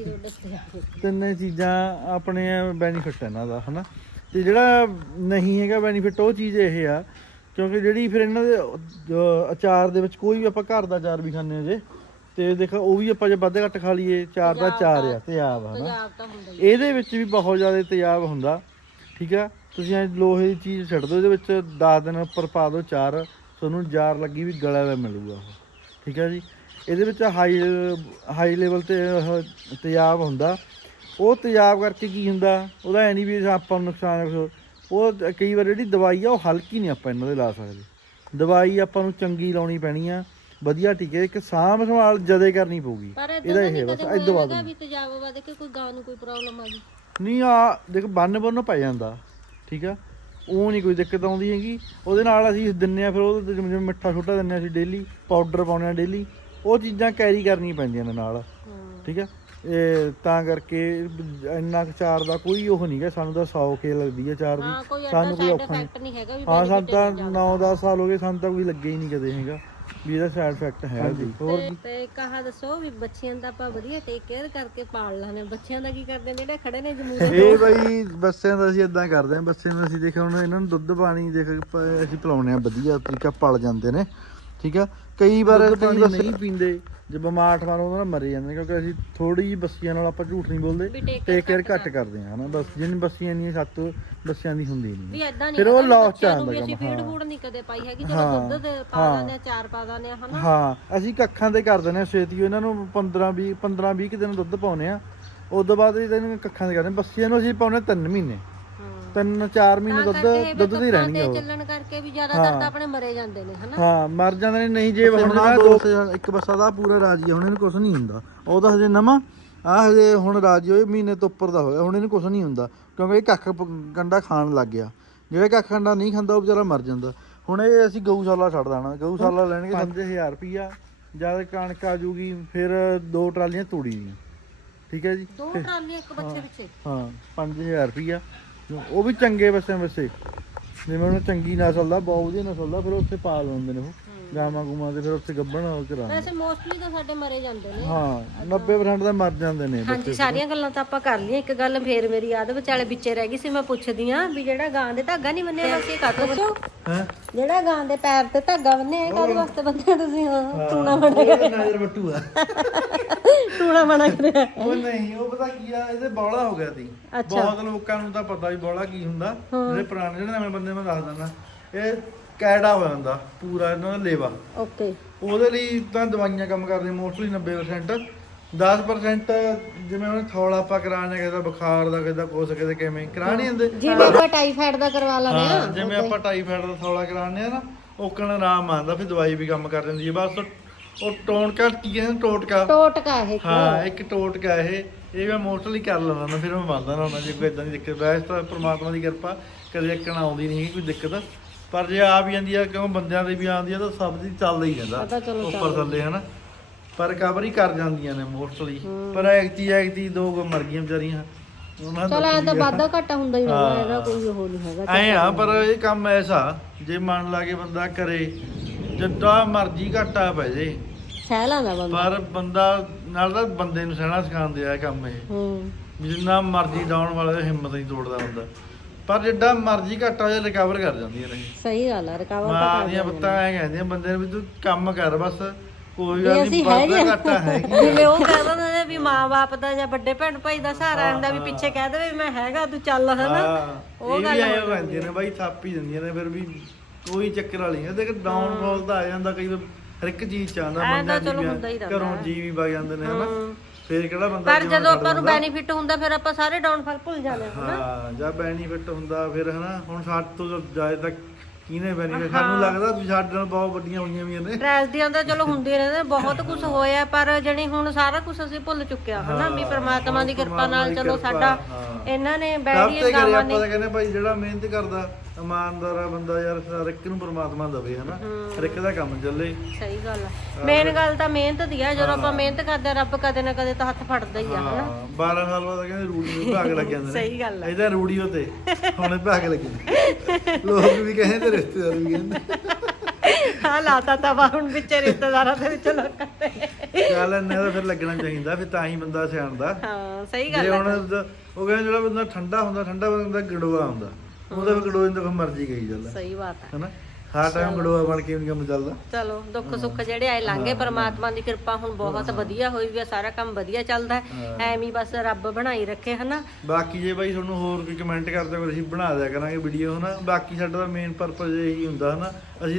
A: ਤਿੰਨੇ ਚੀਜ਼ਾਂ ਆਪਣੇ ਬੈਨੀਫਿਟ ਹੈ ਇਹਨਾਂ ਦਾ ਹਨਾ। ਤੇ ਜਿਹੜਾ ਨਹੀਂ ਹੈਗਾ ਬੈਨੀਫਿਟ ਉਹ ਚੀਜ਼ ਇਹ ਆ, ਕਿਉਂਕਿ ਜਿਹੜੀ ਫਿਰ ਇਹਨਾਂ ਦੇ ਅ- ਅਚਾਰ ਦੇ ਵਿੱਚ ਕੋਈ ਵੀ ਆਪਾਂ ਘਰ ਦਾ ਅਚਾਰ ਵੀ ਖਾਂਦੇ ਹਾਂ ਜੇ, ਤੇ ਦੇਖੋ ਉਹ ਵੀ ਆਪਾਂ ਜੇ ਵੱਧ ਘੱਟ ਖਾ ਲਈਏ, ਚਾਰ ਦਾ ਚਾਰ ਆ ਤੇਜ਼ਾਬ ਹਨਾ,
B: ਤੇਜ਼ਾਬ ਤਾਂ ਹੁੰਦਾ ਹੀ
A: ਇਹਦੇ ਵਿੱਚ ਵੀ ਬਹੁਤ ਜ਼ਿਆਦਾ ਤੇਜ਼ਾਬ ਹੁੰਦਾ। ਠੀਕ ਆ, ਤੁਸੀਂ ਐ ਲੋਹੇ ਦੀ ਚੀਜ਼ ਛੱਡ ਦਿਓ, ਇਹਦੇ ਵਿੱਚ ਦਸ ਦਿਨ ਉੱਪਰ ਪਾ ਦਿਓ ਚਾਰ, ਤੁਹਾਨੂੰ ਜਾਰ ਲੱਗੀ ਵੀ ਗਲਿਆ ਹੋਇਆ ਮਿਲੂਗਾ ਉਹ। ਠੀਕ ਆ ਜੀ, ਇਹਦੇ ਵਿੱਚ ਹਾਈ ਹਾਈ ਲੈਵਲ ਤੇ ਉਹ ਤੇਜ਼ਾਬ ਹੁੰਦਾ। ਉਹ ਤੇਜ਼ਾਬ ਕਰਕੇ ਕੀ ਹੁੰਦਾ, ਉਹਦਾ ਐ ਨਹੀਂ ਵੀ ਆਪਾਂ ਨੂੰ ਨੁਕਸਾਨ ਹੈ, ਉਹ ਕਈ ਵਾਰ ਜਿਹੜੀ ਦਵਾਈ ਆ ਉਹ ਹਲਕੀ ਨਹੀਂ ਆਪਾਂ ਇਹਨਾਂ ਦੇ ਲਾ ਸਕਦੇ, ਦਵਾਈ ਆਪਾਂ ਨੂੰ ਚੰਗੀ ਲਾਉਣੀ ਪੈਣੀ ਆ ਵਧੀਆ। ਠੀਕ ਹੈ, ਇੱਕ ਸਾਂਭ ਸੰਭਾਲ ਜਦੇ ਕਰਨੀ ਪਊਗੀ
B: ਪਰ
A: ਇਹਦਾ ਇਹ ਬਸ ਇਦੋਂ ਬਾਅਦ
B: ਵੀ ਤੇਜ਼ਾਬ ਵਧ ਕੇ ਕੋਈ ਗਾਂ ਨੂੰ ਕੋਈ ਪ੍ਰੋਬਲਮ ਆ ਗਈ
A: ਨਹੀਂ ਆ ਦੇਖ ਬੰਨ ਬੰਨ ਪੈ ਜਾਂਦਾ। ਠੀਕ ਆ, ਉਹ ਨਹੀਂ ਕੋਈ ਦਿੱਕਤ ਆਉਂਦੀ ਹੈਗੀ। ਉਹਦੇ ਨਾਲ ਅਸੀਂ ਦਿੰਦੇ ਹਾਂ, ਫਿਰ ਉਹ ਜਿਵੇਂ ਮਿੱਠਾ ਛੋਟਾ ਦਿੰਦੇ ਹਾਂ ਅਸੀਂ ਡੇਲੀ, ਪਾਊਡਰ ਪਾਉਂਦੇ ਹਾਂ ਡੇਲੀ, ਉਹ ਚੀਜ਼ਾਂ ਕੈਰੀ ਕਰਨੀਆਂ ਪੈਂਦੀਆਂ ਨੇ ਨਾਲ। ਠੀਕ ਆ, ਇਹ ਤਾਂ ਕਰਕੇ ਇੰਨਾ ਕੁ ਚਾਰ ਦਾ ਕੋਈ ਉਹ ਨਹੀਂ ਗਾ, ਸਾਨੂੰ ਤਾਂ ਸੌ ਕੇ ਲੱਗਦੀ ਹੈ ਚਾਰ ਦੀ, ਸਾਨੂੰ ਕੋਈ ਔਖਾ ਨਹੀਂ
B: ਹੈਗਾ ਵੀ
A: ਹਾਂ। ਸਾਨੂੰ ਤਾਂ ਨੌ ਦਸ ਸਾਲ ਹੋ ਗਏ, ਸਾਨੂੰ ਤਾਂ ਕੋਈ ਲੱਗਿਆ ਹੀ ਨਹੀਂ ਕਦੇ ਹੈਗਾ ਵੀ ਇਹਦਾ ਸਾਈਡ ਇਫੈਕਟ ਹੈ ਜੀ। ਹੋਰ
B: ਤੇ ਕਹਾ ਦੱਸੋ ਵੀ ਬੱਚਿਆਂ ਦਾ ਆਪਾਂ ਵਧੀਆ ਟੇਕ ਕੇਅਰ ਕਰਕੇ ਪਾਲ ਲਾਂਗੇ, ਬੱਚਿਆਂ ਦਾ ਕੀ ਕਰਦੇ ਨੇ ਜਿਹੜੇ ਖੜੇ ਨੇ ਜਮੂਰੇ?
A: ਇਹ ਬਈ ਬੱਸਿਆਂ ਦਾ ਅਸੀਂ ਇਦਾਂ ਕਰਦੇ ਹਾਂ, ਬੱਸਿਆਂ ਨੂੰ ਅਸੀਂ ਦੇਖਿਆ ਹੁਣ ਇਹਨਾਂ ਨੂੰ ਦੁੱਧ ਪਾਣੀ ਦੇਖ ਅਸੀਂ ਪਿਲਾਉਂਦੇ ਹਾਂ, ਵਧੀਆ ਤਰੀਕਾ ਪਲ ਜਾਂਦੇ ਨੇ। ਠੀਕ ਆ, ਕਈ ਵਾਰ ਪਾਣੀ ਨਹੀਂ ਪੀਂਦੇ, ਜੇ ਬਿਮਾਰ ਠਮਾਰ ਉਹਨਾਂ ਨਾਲ ਮਰੇ ਜਾਂਦੇ ਨੇ, ਕਿਉਂਕਿ ਅਸੀਂ ਥੋੜੀ ਜਿਹੀ ਬੱਸੀਆਂ ਨਾਲ ਆਪਾਂ ਝੂਠ ਨਹੀਂ ਬੋਲਦੇ, ਟੇਕ ਕੇਅਰ ਘੱਟ ਕਰਦੇ ਹਾਂ ਹਨਾ। ਬਸ ਜਿੰਨੀ ਬੱਸੀਆਂ ਇੰਨੀ ਸੱਤ ਬੱਸਿਆਂ ਦੀ ਹੁੰਦੀ ਨਹੀਂ, ਫਿਰ ਉਹ ਲੌਸ ਚ ਆਉਂਦਾ ਕੰਮ।
B: ਫੀਡ ਫੂਡ ਨਹੀਂ ਕਦੇ ਪਾਈ ਹੈਗੀ, ਜਦੋਂ ਦੁੱਧ ਦੇ ਪਾ ਦਿੰਦੇ ਆ, ਚਾਰ ਪਾ ਦਿੰਦੇ ਆ ਹਨਾ।
A: ਹਾਂ, ਅਸੀਂ ਕੱਖਾਂ ਤੇ ਕਰ ਦਿੰਦੇ ਹਾਂ ਛੇਤੀ, ਇਹਨਾਂ ਨੂੰ ਪੰਦਰਾਂ ਵੀਹ ਪੰਦਰਾਂ ਵੀਹ ਕੁ ਦਿਨ ਦੁੱਧ ਪਾਉਂਦੇ ਆ, ਉਸ ਤੋਂ ਬਾਅਦ ਇਹਨੂੰ ਕੱਖਾਂ ਤੇ ਕਰਦੇ। ਬੱਸੀਆਂ ਨੂੰ ਅਸੀਂ ਪਾਉਂਦੇ ਤਿੰਨ ਮਹੀਨੇ, ਤਿੰਨ ਚਾਰ ਮਹੀਨੇ ਦੁੱਧ ਦੁੱਧ ਦੀ ਰਹਿਣੀ ਉਹ
B: ਚੱਲਣ ਕਰਕੇ ਵੀ ਜ਼ਿਆਦਾਤਰ ਤਾਂ ਆਪਣੇ ਮਰੇ ਜਾਂਦੇ ਨੇ ਹਨਾ।
A: ਹਾਂ, ਮਰ ਜਾਂਦੇ ਨੇ। ਨਹੀਂ ਜੇ ਹੁਣ ਦੋ ਇੱਕ ਬੱਸਾ ਦਾ ਪੂਰਾ ਰਾਜੀ ਹੁਣ ਇਹਨੂੰ ਕੁਝ ਨਹੀਂ ਹੁੰਦਾ, ਉਹ ਤਾਂ ਹਜੇ ਨਵਾਂ ਆ, ਹਜੇ ਹੁਣ ਰਾਜੀ ਹੋਏ ਮਹੀਨੇ ਤੋਂ ਉੱਪਰ ਦਾ ਹੋਇਆ, ਹੁਣ ਇਹਨੂੰ ਕੁਝ ਨਹੀਂ ਹੁੰਦਾ, ਕਿਉਂਕਿ ਇਹ ਕੱਖ ਕੰਡਾ ਖਾਣ ਲੱਗ ਗਿਆ। ਜਿਹੜੇ ਕੱਖ ਕੰਡਾ ਨਹੀਂ ਖਾਂਦਾ ਉਹ ਵਿਚਾਰਾ ਮਰ ਜਾਂਦਾ। ਹੁਣ ਇਹ ਅਸੀਂ ਗਊਸ਼ਾਲਾ ਛੱਡ ਦੇਣਾ, ਗਊਸ਼ਾਲਾ ਲੈਣਗੇ ਪੰਜ ਹਜ਼ਾਰ ਰੁਪਈਆ, ਜਦ ਕਣਕ ਆ ਜੂਗੀ ਫਿਰ ਦੋ ਟਰਾਲੀਆਂ ਤੂੜੀ ਦੀਆਂ। ਠੀਕ ਹੈ ਜੀ,
B: ਦੋ ਟਰਾਲੀਆਂ ਇੱਕ ਬੱਚੇ ਪਿੱਛੇ,
A: ਹਾਂ ਪੰਜ ਹਜ਼ਾਰ ਰੁਪਈਆ, ਉਹ ਵੀ ਚੰਗੇ ਬੱਸਿਆਂ ਬੱਸੇ, ਜਿਵੇਂ ਉਹਨੂੰ ਚੰਗੀ ਨਸਲ ਦਾ, ਬਹੁਤ ਵਧੀਆ ਨਸਲ ਦਾ, ਫਿਰ ਉੱਥੇ ਪਾ ਲੈਂਦੇ ਨੇ ਉਹ ਗਾਵਾਂ ਗੂਮਾਂ ਦੇ, ਫਿਰ ਉੱਥੇ ਗੱਭਣ ਹੋ ਕੇ
B: ਵੈਸੇ ਮੋਸਟਲੀ ਤਾਂ ਸਾਡੇ ਮਰੇ ਜਾਂਦੇ ਨੇ।
A: ਹਾਂ, ਨੱਬੇ ਪਰਸੈਂਟ ਤਾਂ ਮਰ ਜਾਂਦੇ ਨੇ।
B: ਹਾਂਜੀ, ਸਾਰੀਆਂ ਗੱਲਾਂ ਤਾਂ ਆਪਾਂ ਕਰ ਲਈਆਂ। ਇੱਕ ਗੱਲ ਫੇਰ ਮੇਰੀ ਯਾਦ ਵਿਚਾਲੇ ਵਿੱਚੇ ਰਹਿ ਗਈ ਸੀ, ਮੈਂ ਪੁੱਛਦੀ ਆ ਵੀ ਜਿਹੜਾ ਗਾਂ ਦੇ ਧਾਗਾ ਨਹੀਂ ਬੰਨਿਆ ਅਸੀਂ ਕਾਹਤੋਂ ਬੰਨਿਆ?
A: ਹੈ
B: ਜਿਹੜਾ ਗਾਂ ਦੇ ਪੈਰ ਤੇ ਧਾਗਾ ਬੰਨਿਆ ਇਹ ਕਾਹਦੇ ਵਾਸਤੇ ਬੰਨਿਆ ਤੁਸੀਂ? ਹਾਂ, ਟੂਣਾ ਬਣਾ ਕੇ
A: ਨਜ਼ਰ ਬੱਟੂ ਆ,
B: ਟੂਣਾ ਬਣਾ ਕਰਿਆ।
A: ਉਹ ਨਹੀਂ, ਉਹ ਪਤਾ ਕੀ ਆ, ਇਹਦੇ ਬੌਲਾ ਹੋ ਗਿਆ ਸੀ। ਬਹੁਤ ਲੋਕਾਂ ਨੂੰ ਤਾਂ ਪਤਾ ਵੀ ਬੌਲਾ ਕੀ ਹੁੰਦਾ, ਜਿਹੜੇ ਪੁਰਾਣੇ ਜਿਹੜੇ ਨਵੇਂ ਬੰਦੇ ਮੈਂ ਦੱਸ ਦਿੰਦਾ, ਇਹ ਕੈੜਾ ਹੋ ਜਾਂਦਾ ਪੂਰਾ ਇਹਨਾਂ ਦਾ ਲੇਵਾ।
B: ਓਕੇ,
A: ਉਹਦੇ ਲਈ ਤਾਂ ਦਵਾਈਆਂ ਕੰਮ ਕਰਦੀਆਂ ਮੋਸਟਲੀ ਨੱਬੇ ਪਰਸੈਂਟ, ਦਸ ਪਰਸੈਂਟ ਜਿਵੇਂ ਉਹਨੇ ਥੌਲਾ ਆਪਾਂ ਕਰਾਣੇ, ਕਿਸੇ ਦਾ ਬੁਖਾਰ ਦਾ, ਕਿਸੇ ਦਾ ਕੁਛ, ਕਿਸੇ ਦੇ ਕਿਵੇਂ ਕਰਾ ਨਹੀਂ ਦਿੰਦੇ,
B: ਜਿਵੇਂ ਆਪਾਂ ਟਾਈਫਾਇਡ ਦਾ ਕਰਵਾ ਲੈਂਦੇ ਆ,
A: ਜਿਵੇਂ ਆਪਾਂ ਟਾਈਫਾਇਡ ਦਾ ਥੌਲਾ ਕਰਾਣੇ ਆ ਨਾ, ਉਹਕਣ ਆਰਾਮ ਆਉਂਦਾ, ਫਿਰ ਦਵਾਈ ਵੀ ਕੰਮ ਕਰ ਦਿੰਦੀ ਹੈ। ਬਸ ਉਹ ਟੋਨਕਾ ਕੀ ਕਹਿੰਦੇ, ਟੋਟਕਾ
B: ਟੋਟਕਾ ਇਹ,
A: ਹਾਂ ਇੱਕ ਟੋਟਕਾ ਇਹ ਇਹ ਮੈਂ ਮੋਸਟਲੀ ਕਰ ਲੈਂਦਾ ਨਾ, ਫਿਰ ਮੈਂ ਮੰਨਦਾ ਨਾ ਹੁੰਦਾ ਜੇ ਕੋਈ ਇਦਾਂ ਦੀ ਦਿੱਕਤ। ਵੈਸੇ ਤਾਂ ਪ੍ਰਮਾਤਮਾ ਦੀ ਕਿਰਪਾ ਕਦੇ ਇੱਕਣ ਆਉਂਦੀ ਨਹੀਂ ਕੋਈ ਦਿੱਕਤ, ਪਰ ਜੇ ਆ ਵੀ ਜਾਂਦੀ ਆ, ਕਿਉਂ ਬੰਦਿਆਂ ਦੇ ਵੀ ਆਉਂਦੀ ਆ, ਤਾਂ ਸਭ ਦੀ ਚੱਲਦਾ ਹੀ ਜਾਂਦਾ ਉੱਪਰ ਥੱਲੇ ਹਨਾ, ਪਰ ਰਿਕਵਰੀ ਕਰ ਜਾਂਦੀਆਂ ਨੇ ਮੋਸਟਲੀ। ਪਰ ਐਕਟੀ ਐਕਟੀ ਦੋ ਮਰ ਗਈਆਂ ਵਿਚਾਰੀਆਂ, ਉਹਨਾਂ
B: ਚਲ ਐਂ ਤਾਂ ਵਾਧਾ ਘਾਟਾ ਹੁੰਦਾ ਹੀ ਹੋਊਗਾ, ਇਹਦਾ ਕੋਈ ਉਹ ਨਹੀਂ ਹੈਗਾ
A: ਐ ਆ। ਪਰ ਇਹ ਕੰਮ ਐਸਾ ਜੇ ਮੰਨ ਲਾ ਕੇ ਬੰਦਾ ਕਰੇ, ਜਿੱਦਾਂ ਮਰਜ਼ੀ ਘਾਟਾ ਪੈ ਜੇ,
B: ਸਹਿ ਲਾਂਦਾ ਬੰਦਾ,
A: ਪਰ ਬੰਦਾ ਨਾਲ ਤਾਂ ਬੰਦੇ ਨੂੰ ਸਹਿਣਾ ਸਿਖਾਉਂਦੇ ਆ ਕੰਮ ਇਹ।
B: ਹੂੰ,
A: ਜਿੰਨਾ ਮਰਜ਼ੀ ਡਾਉਣ ਵਾਲਾ ਹਿੰਮਤ ਨਹੀਂ ਤੋੜਦਾ ਬੰਦਾ, ਪਰ ਜਿੱਦਾਂ ਮਰਜ਼ੀ ਘਾਟਾ ਜੇ ਰਿਕਵਰ ਕਰ ਜਾਂਦੀਆਂ ਨੇ।
B: ਸਹੀ ਗੱਲ ਆ, ਰਿਕਵਰ ਤਾਂ
A: ਮਾਂ ਦੀਆਂ ਬੱਤਾਂ ਐ ਕਹਿੰਦੀਆਂ ਬੰਦੇ ਨੂੰ ਵੀ ਤੂੰ ਕੰਮ ਕਰ, ਬਸ ਕੋਈ ਗੱਲ ਨਹੀਂ, ਵਾਧਾ ਘਾਟਾ ਹੈਗੀ।
B: ਜਿਵੇਂ ਉਹ ਕਹਿ ਦਿੰਦੇ ਨੇ ਵੀ ਮਾਂ-ਬਾਪ ਦਾ ਜਾਂ ਵੱਡੇ ਭੈਣ ਭਾਈ ਦਾ ਸਹਾਰਾ ਹੁੰਦਾ, ਵੀ ਪਿੱਛੇ ਕਹਿ ਦੇਵੇ ਵੀ ਮੈਂ ਹੈਗਾ ਤੂੰ ਚੱਲ ਹਨਾ,
A: ਉਹ ਗੱਲ ਆਇਆ ਕਹਿੰਦੇ ਨੇ ਬਾਈ, ਥਾਪੀ ਦਿੰਦੀਆਂ ਨੇ, ਫਿਰ ਵੀ ਕੋਈ ਚੱਕਰ ਵਾਲੀ ਨਹੀਂ। ਦੇਖ ਡਾਊਨਫਾਲ ਤਾਂ ਆ ਜਾਂਦਾ ਕਈ ਵਾਰ, ਹਰ ਇੱਕ ਚੀਜ਼ ਚ ਆਉਂਦਾ, ਬੰਦਾ ਦੀ ਘਰੋਂ ਜੀ ਵੀ ਵਗ ਜਾਂਦੇ ਨੇ ਹਨਾ, ਫੇਰ ਕਿਹੜਾ ਬੰਦਾ।
B: ਪਰ ਜਦੋਂ ਆਪਾਂ ਨੂੰ ਬੈਨੀਫਿਟ ਹੁੰਦਾ, ਫਿਰ ਆਪਾਂ ਸਾਰੇ ਡਾਊਨਫਾਲ ਭੁੱਲ ਜਾਂਦੇ ਹਾਂ।
A: ਹਾਂ, ਜਾਂ ਬੈਨੀਫਿਟ ਹੁੰਦਾ ਫਿਰ ਹਨਾ। ਹੁਣ ਸਾਡੇ ਤੋਂ ਜਾਏ ਤੱਕ ਕਿਹਨੇ ਬੈਨੀਫਿਟ ਸਾਨੂੰ ਲੱਗਦਾ ਵੀ ਸਾਡੇ ਨਾਲ ਬਹੁਤ ਵੱਡੀਆਂ ਹੋਈਆਂ ਵੀ ਨੇ
B: ਟ੍ਰੈਜਡੀਆਂ ਤਾਂ ਚਲੋ ਹੁੰਦੀਆਂ ਰਹਿੰਦੀਆਂ ਬਹੁਤ ਕੁਝ ਹੋਇਆ ਪਰ ਜਣੀ ਹੁਣ ਸਾਰਾ ਕੁਝ ਅਸੀਂ ਭੁੱਲ ਚੁੱਕਿਆ ਹਨਾ ਵੀ ਪ੍ਰਮਾਤਮਾ ਦੀ ਕਿਰਪਾ ਨਾਲ ਚਲੋ ਸਾਡਾ ਇਹਨਾਂ ਨੇ ਬੈਰੀਆਂ ਗਾਵਾਂ ਨੇ।
A: ਆਪਾਂ ਤਾਂ ਕਹਿੰਦੇ ਭਾਈ ਜਿਹੜਾ ਮਿਹਨਤ ਕਰਦਾ ਇਮਾਨਦਾਰ ਆ ਬੰਦਾ ਯਾਰ ਹਰ ਇੱਕ ਨੂੰ ਪਰਮਾਤਮਾ ਦਵੇ ਹਨਾ ਹਰ ਇੱਕ ਦਾ ਕੰਮ ਚੱਲੇ।
B: ਸਹੀ ਗੱਲ ਆ ਮੇਨ ਗੱਲ ਤਾਂ ਮਿਹਨਤ ਦੀ ਆ ਜਦੋਂ ਆਪਾਂ ਮਿਹਨਤ ਕਰਦੇ ਰੱਬ ਕਦੇ ਨਾ ਕਦੇ ਤਾਂ ਹੱਥ ਫੜਦਾ ਹੀ ਆ ਹਨਾ।
A: ਬਾਰਾਂ ਸਾਲ ਬਾਅਦ ਕਹਿੰਦੇ ਰੂੜੀ ਨੂੰ ਭਾਗ ਲੱਗ ਜਾਂਦੇ ਨੇ।
B: ਸਹੀ ਗੱਲ ਆ
A: ਇਹਦਾ ਰੂੜੀ ਉਤੇ ਹੁਣ ਭਾਗ ਲੱਗੇ ਲੋਕ ਵੀ ਕਹਿੰਦੇ ਤੇ ਰਿਸ਼ਤੇਦਾਰ ਵੀ ਕਹਿੰਦੇ
B: ਹਾਂ ਲਾਤਾ ਤਾਂ ਹੁਣ ਵਿੱਚੇ ਰਿਸ਼ਤੇਦਾਰਾਂ ਦੇ ਵਿੱਚ ਲੋਕਾਂ ਦੇ
A: ਚੱਲ ਇੰਨਾ ਤਾਂ ਫਿਰ ਲੱਗਣਾ ਚਾਹੀਦਾ ਫਿਰ ਤਾਂ ਹੀ ਬੰਦਾ ਸਿਆਣਦਾ।
B: ਹਾਂ ਸਹੀ ਗੱਲ
A: ਜੇ
B: ਆ
A: ਹੁਣ ਉਹ ਕਹਿੰਦੇ ਜਿਹੜਾ ਬੰਦਾ ਠੰਡਾ ਹੁੰਦਾ ਠੰਡਾ ਬੰਦਾ ਗੜੋਆ ਹੁੰਦਾ ਉਹਦਾ ਵੀ ਗੜੋਏ ਨੂੰ ਤਾਂ ਮਰਜ਼ੀ ਗਈ ਚੱਲ
B: ਸਹੀ ਬਾਤ ਹੈ
A: ਹਨਾ ਹਰ ਟਾਈਮ ਗੜੋਆ ਬਣ ਕੇ ਨਹੀਂ ਕੰਮ ਚੱਲਦਾ।
B: ਚਲੋ ਦੁੱਖ ਸੁੱਖ ਜਿਹੜੇ ਆਏ ਲੰਘੇ ਪਰਮਾਤਮਾ ਦੀ ਕਿਰਪਾ ਹੁਣ ਬਹੁਤ ਵਧੀਆ ਹੋਈ ਵੀ ਆ ਸਾਰਾ ਕੰਮ ਵਧੀਆ ਚੱਲਦਾ ਐਵੇਂ ਬਸ ਰੱਬ ਬਣਾਈ ਰੱਖੇ ਹਨਾ।
A: ਬਾਕੀ ਜੇ ਬਾਈ ਤੁਹਾਨੂੰ ਹੋਰ ਕੋਈ ਕਮੈਂਟ ਕਰਦੇ ਹੋ ਅਸੀਂ ਬਣਾ ਦਿਆ ਕਰਾਂਗੇ ਵੀਡੀਓ ਹਨਾ। ਬਾਕੀ ਸਾਡਾ ਤਾਂ ਮੇਨ ਪਰਪਸ ਇਹੀ ਹੁੰਦਾ ਹਨਾ ਅਸੀਂ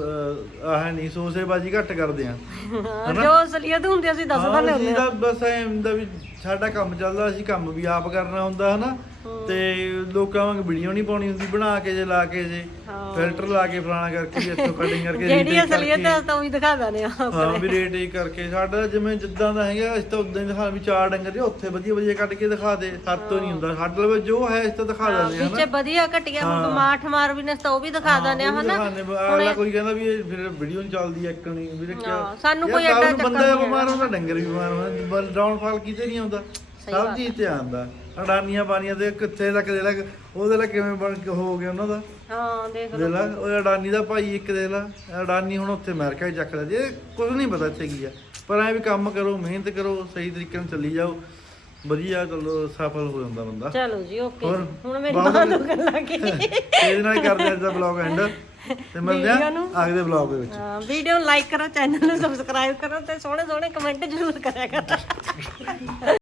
A: ਆਹ ਨਹੀਂ ਸੋਸੇਬਾਜ਼ੀ ਘੱਟ ਕਰਦੇ ਆ
B: ਜੋ ਅਸਲੀਅਤ ਹੁੰਦੀ ਅਸੀਂ ਦੱਸ ਦਿੰਦੇ ਹੁੰਦੇ
A: ਆ ਬਸ ਐਂ ਹੁੰਦਾ ਵੀ ਸਾਡਾ ਕੰਮ ਚੱਲਦਾ ਅਸੀਂ ਕੰਮ ਵੀ ਆਪ ਕਰਨਾ ਹੁੰਦਾ ਹਨਾ ਤੇ ਲੋਕਾਂ ਵਾਂਗ ਵੀਡੀਓ ਨਹੀਂ ਪਾਉਣੀ ਹੁੰਦੀ ਬਣਾ ਕੇ ਜੇ ਲਾ ਕੇ ਜੇ ਫਿਲਟਰ ਲਾ ਕੇ ਫਲਾਣਾ ਕਰਕੇ ਇੱਥੋਂ ਕਟਿੰਗ ਕਰਕੇ
B: ਜਿਹੜੀ ਅਸਲੀਅਤ ਹੈ ਤਾਂ ਉਹੀ ਦਿਖਾ ਦਿੰਦੇ ਆ
A: ਹਾਂ ਵੀ ਰੇਟ ਹੀ ਕਰਕੇ ਸਾਡਾ ਜਿਵੇਂ ਜਿੱਦਾਂ ਦਾ ਹੈਗਾ ਅਸੀਂ ਤਾਂ ਉਦਾਂ ਹੀ ਦਿਖਾ ਵੀ ਚਾਰ ਡੰਗਰ ਜੇ ਉੱਥੇ ਵਧੀਆ ਵਧੀਆ ਕੱਢ ਕੇ ਦਿਖਾ ਦੇ ਸਾਤੋਂ ਨਹੀਂ ਹੁੰਦਾ ਸਾਡੇ ਲਵੇ ਜੋ ਹੈ ਇਸ ਤਾਂ ਦਿਖਾ ਦਿੰਦੇ ਆ
B: ਵਿੱਚ ਵਧੀਆ ਘਟੀਆ ਹੁਣ ਮਾਠ ਮਾਰ ਵੀ ਨੇ ਤਾਂ ਉਹ ਵੀ ਦਿਖਾ ਦਿੰਦੇ ਆ ਹਨਾ।
A: ਅਗਲਾ ਕੋਈ ਕਹਿੰਦਾ ਵੀ ਇਹ ਫਿਰ ਵੀਡੀਓ ਨਹੀਂ ਚੱਲਦੀ ਇੱਕ ਨਹੀਂ ਵੀਰੇ ਕਿਆ
B: ਸਾਨੂੰ ਕੋਈ ਐਡਾ ਚੱਕਰ
A: ਬੰਦਾ ਬਿਮਾਰ ਹੁੰਦਾ ਡੰਗਰ ਵੀ ਬਿਮਾਰ ਹੁੰਦਾ ਡਾਊਨਫਾਲ ਕਿਤੇ ਨਹੀਂ ਆਉਂਦਾ ਸਭ ਚੀਜ਼ ਤੇ ਆਉਂਦਾ। ਅਡਾਨੀਆਂ ਬਾਨੀਆਂ ਤੇ ਕਿੱਥੇ ਤੱਕ ਦੇ ਲੱਗ ਉਹਦੇ ਲਈ ਕਿਵੇਂ ਬਣ ਕੇ ਹੋ ਗਿਆ ਉਹਨਾਂ ਦਾ
B: ਹਾਂ ਦੇਖ
A: ਦੇ ਲਾ ਉਹ ਅਡਾਨੀ ਦਾ ਭਾਈ ਇੱਕ ਦੇ ਲਾ ਅਡਾਨੀ ਹੁਣ ਉੱਥੇ ਅਮਰੀਕਾ ਹੀ ਚੱਕ ਲਿਆ ਜੇ ਕੁਝ ਨਹੀਂ ਪਤਾ ਇੱਥੇ ਕੀ ਆ ਪਰ ਐ ਵੀ ਕੰਮ ਕਰੋ ਮਿਹਨਤ ਕਰੋ ਸਹੀ ਤਰੀਕੇ ਨਾਲ ਚੱਲੀ ਜਾਓ ਵਧੀਆ ਚਲੋ ਸਫਲ ਹੋ ਜਾਂਦਾ ਬੰਦਾ।
B: ਚਲੋ ਜੀ ਓਕੇ ਹੁਣ ਮੇਰੀ ਬਾਤ ਦੁਖਣ ਲੱਗੀ
A: ਇਹਦੇ ਨਾਲ ਹੀ ਕਰਦੇ ਅੱਜ ਦਾ ਵਲੌਗ ਐਂਡ ਤੇ ਮਿਲਦੇ ਆ ਅਗਲੇ ਵਲੌਗ ਦੇ ਵਿੱਚ।
B: ਹਾਂ ਵੀਡੀਓ ਨੂੰ ਲਾਈਕ ਕਰੋ ਚੈਨਲ ਨੂੰ ਸਬਸਕ੍ਰਾਈਬ ਕਰੋ ਤੇ ਸੋਹਣੇ ਸੋਹਣੇ ਕਮੈਂਟ ਜ਼ਰੂਰ ਕਰਿਆ ਕਰੋ।